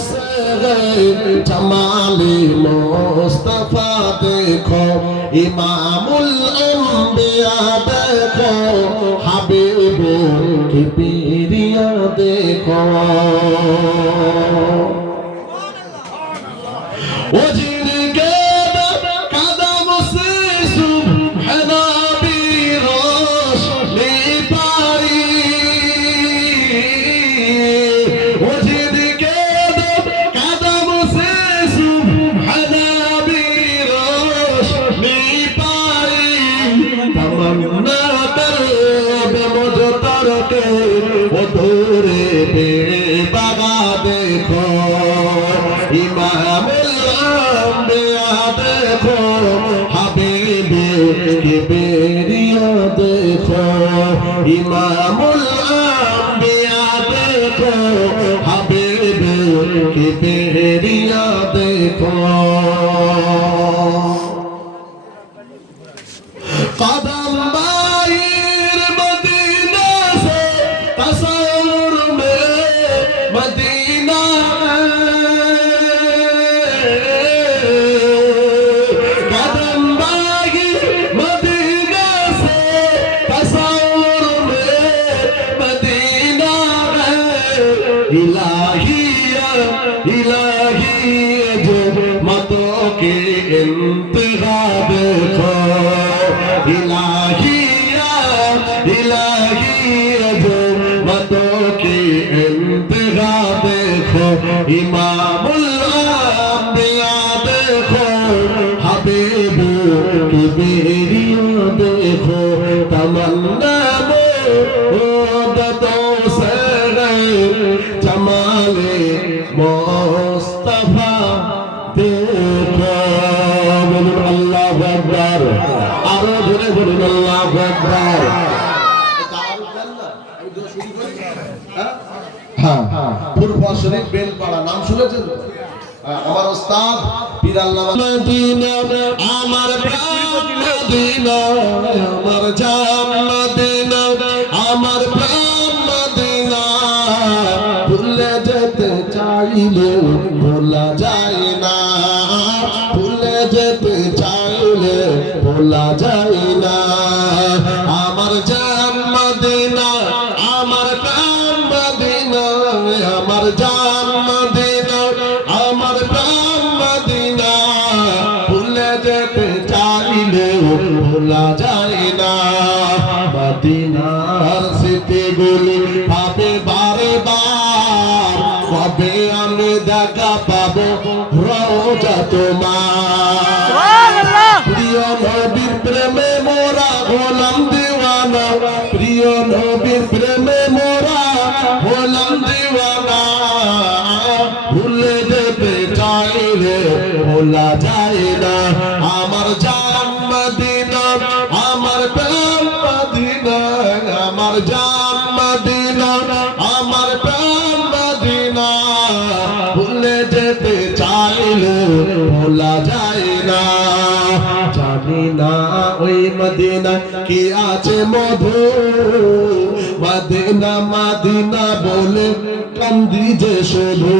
হোসেন জামালি মোস্তফা দেখো। ইমামুল আম্বিয়া দেখো ইমামের নাম দেয়া দেখো হাবিবে বেরিয়া দেখো ইমামুল নাম দেয়া দেখো হাবিবে দেখো কদম বাইর মদিনা সে इलाहिया इलाहिया जो मतों के इंतहा देखो इलाहिया इलाहिया जो मतों की इंतहा देखो इमामुल अंबिया देखो हबीब की बेरिया देखो तमन्ना मोदतों से মোস্তফা দেখে আল্লাহ একবার আরও ধরে বলুন আল্লাহ একবার হ্যাঁ পূর্ব শরীফ বেলপাড়া, নাম শুনেছেন? হ্যাঁ, আমার ওস্তাদ আমার আমার জান্নাত ভোলা যায় না। ভুলে যেতে চাইলে ভোলা যায় না। আমার জান মদিনা, আমার প্রাণ মদিনা, আমার জান মদিনা, আমার প্রাণ মদিনা। ভুলে যেতে চাইলে ভোলা যায় না। মদিনার স্মৃতিগুলি পাবে বারে বার কবে আমি দেখা পাবো রোজা তোমার। প্রিয় নবীর প্রেমে মোরা হলাম দিওয়ানা। প্রিয় নবীর প্রেমে মোরা হলাম দিওয়ানা। ভুলে যেতে চাইলে ভোলা যায় না। আমার জান মদিনা আমার প্রেম মদিনা আমার জান ভোলা জানি না ওই মদিনা কি আছে মধু। মদিনা মদিনা বলে কান্দি যে শুধু।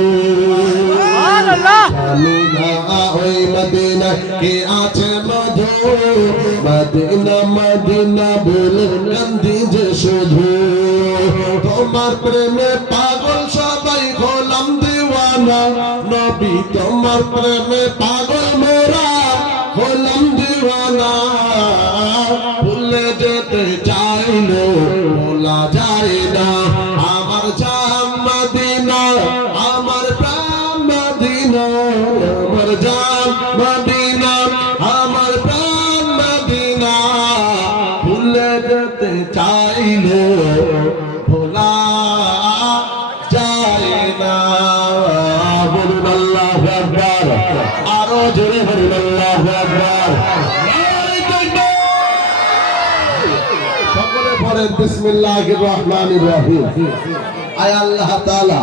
জানি না ওই মদিনা কি আছে মধু। মদিনা মদিনা বলে কান্দি যে শুধু। তোমার প্রেমে পাগল সবাই গোলাম দিওয়ানা। নবী তোমার প্রেমে পাগল হলাম দিওয়ানা ভুলে যেতে চাইলো বলা যায় না। আমার জান মদিনা, আমার প্রাণ মদিনা, আমার জান মদিনা। সকলে পড়েন বিসমিল্লাহির রহমানির রহিম আয় আল্লাহ তাআলা